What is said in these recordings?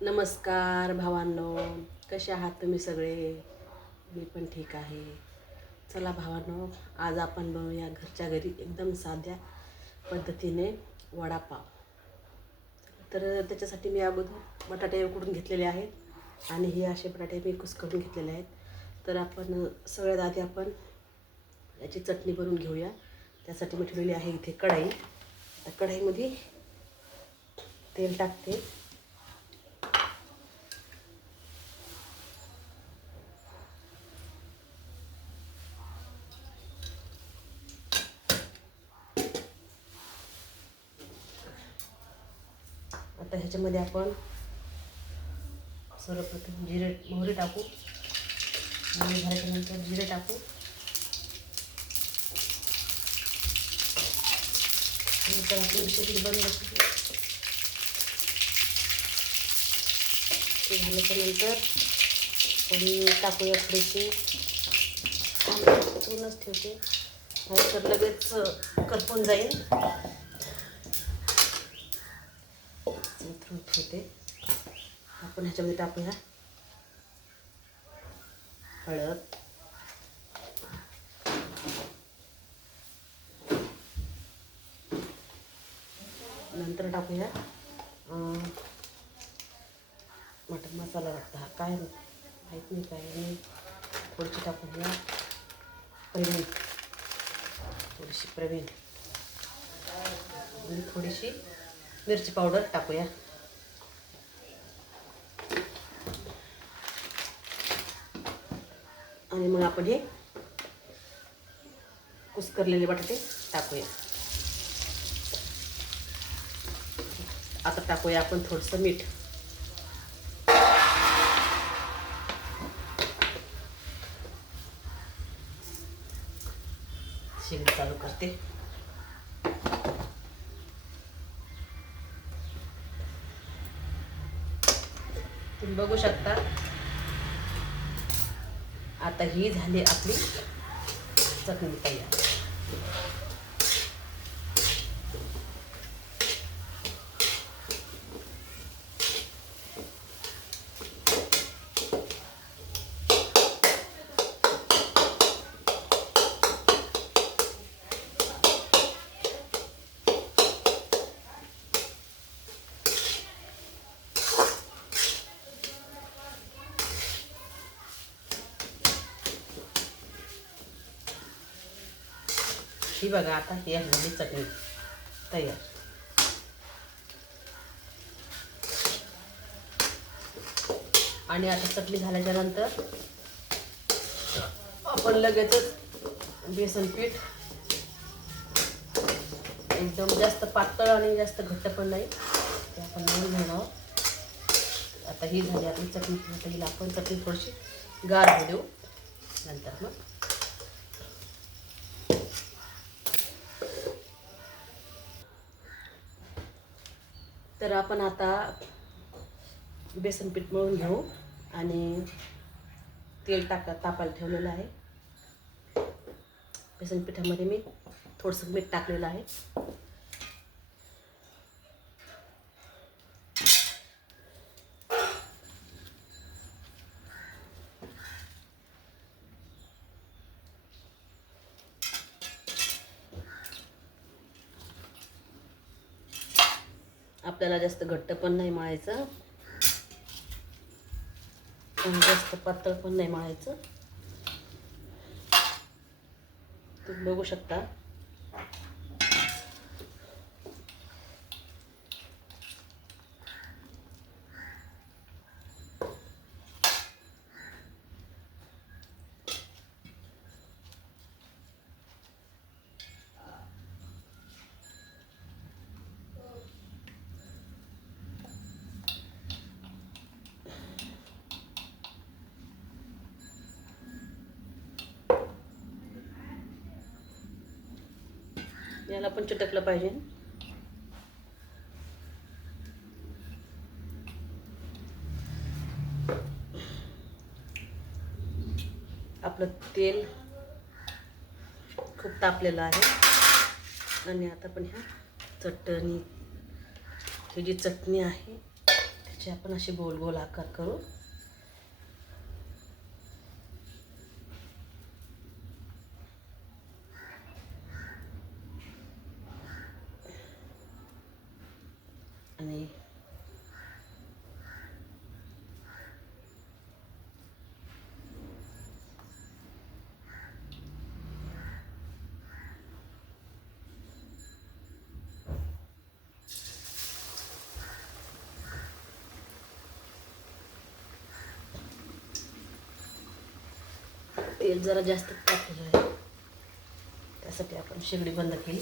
नमस्कार भावांनो कसे आहात तुम्ही सगळे? मी पण ठीक आहे. चला भावांनो आज आपण बनवूया घरच्या घरी एकदम साध्या पद्धतीने वडापाव. तर त्याच्यासाठी मी अगोदर बटाटे उकडून घेतलेले आहेत आणि हे असे बटाटे मी कुसकडून घेतलेले आहेत. तर आपण सगळ्यात आधी आपण याची चटणी बनवून घेऊया. त्यासाठी मी ठेवलेली आहे इथे कढाई. त्या कढाईमध्ये तेल टाकते. आता ह्याच्यामध्ये आपण सर्वप्रथम जिरे मोहरी टाकू. मोहरी झाल्याच्यानंतर जिरे टाकू. नंतर आपण शेती बंद ते झाल्याच्यानंतर थोडी टाकूया थोडीशी ठेवूनच ठेवते. नाहीतर लगेच करपून जाईल. फ्रूट ठेवते. आपण ह्याच्यामध्ये टाकूया. हळद. नंतर टाकूया मटन मसाला वाटतं हा काय माहीत नाही काय मी थोडीशी टाकूया प्रवीण. थोडीशी प्रवीण. आणि थोडीशी मिरची पावडर टाकूया. आणि मग आपण हे कुस्करलेले बटाटे टाकूया. आता टाकूया आपण थोडंसं मीठ. शेगडी चालू करते. तुम्ही बघू शकता आता ही झाली आपली चटणी तयार. ही बघा आता ही झाली चटणी. तयार. आणि आता चटणी झाल्याच्यानंतर आपण लगेचच बेसन पीठ. एकदम जास्त पातळ आणि जास्त घट्ट पण नाही. ते आपण मळून घेणार आहोत. आता ही झाली आपली चटणी. आता हिला आपण चटणी थोडीशी गार होऊ देऊ. नंतर मग तर आपण आता बेसन पीठ मळून घेऊ आणि तेल टाका तापायला ठेवलेलं आहे. बेसन पिठामध्ये मी थोडंसं मीठ टाकलेलं आहे. आपल्याला जास्त घट्ट पण नाही मळायचं. आणि जास्त पातळ पण नाही मळायचं. तुम्ही बघू शकता. याला पण चिटकलं पाहिजे. आपलं तेल खूप तापलेलं आहे. आणि आता पण ह्या चटणी ही जी चटणी आहे त्याचे आपण असे गोल गोल आकार करू आणि तेल जरा जास्त टाकलेलं त्यासाठी आपण शेगडी बंद केली.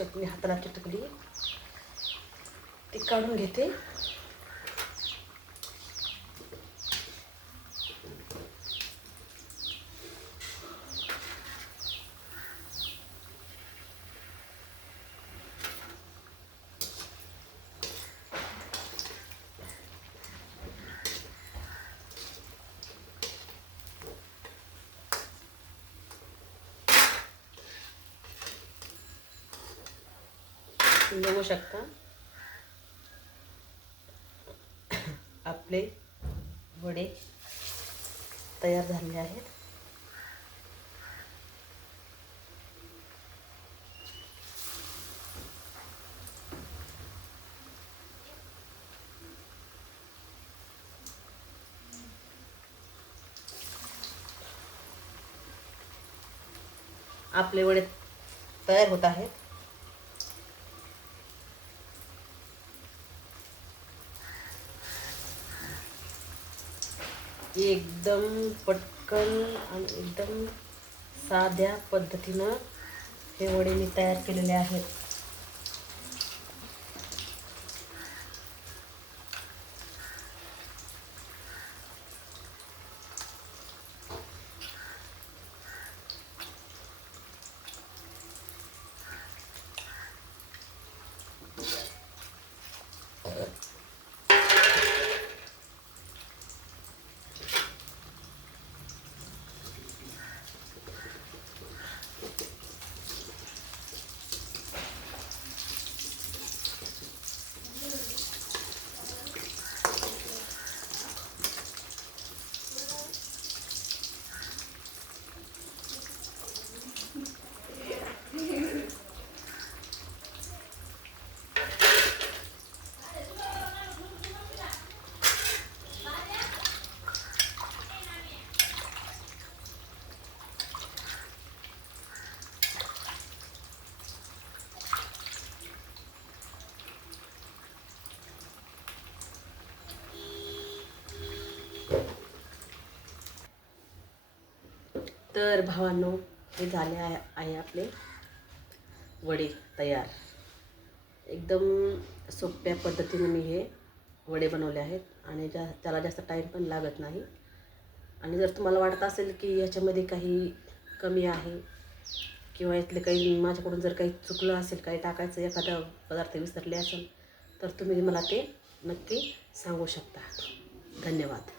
चटणी हाताला चिटकली. ती काढून घेते. बघू शकता. आपले वडे तयार झालेले आहेत. आपले वडे तयार होत आहेत. एकदम पटकन आणि एकदम साध्या पद्धतीनं हे वडे मी तयार केलेले आहेत. तर भावांनो हे झाले आहे आपले वडे तयार. एकदम सोप्या पद्धतीने मी हे वडे बनवले आहेत आणि ज्या त्याला जास्त टाईम पण लागत नाही. आणि जर तुम्हाला वाटत असेल की याच्यामध्ये काही कमी आहे किंवा यातले काही माझ्याकडून जर काही चुकलं असेल काही टाकायचं एखादा पदार्थ विसरले असेल तर तुम्ही मला ते नक्की सांगू शकता. धन्यवाद.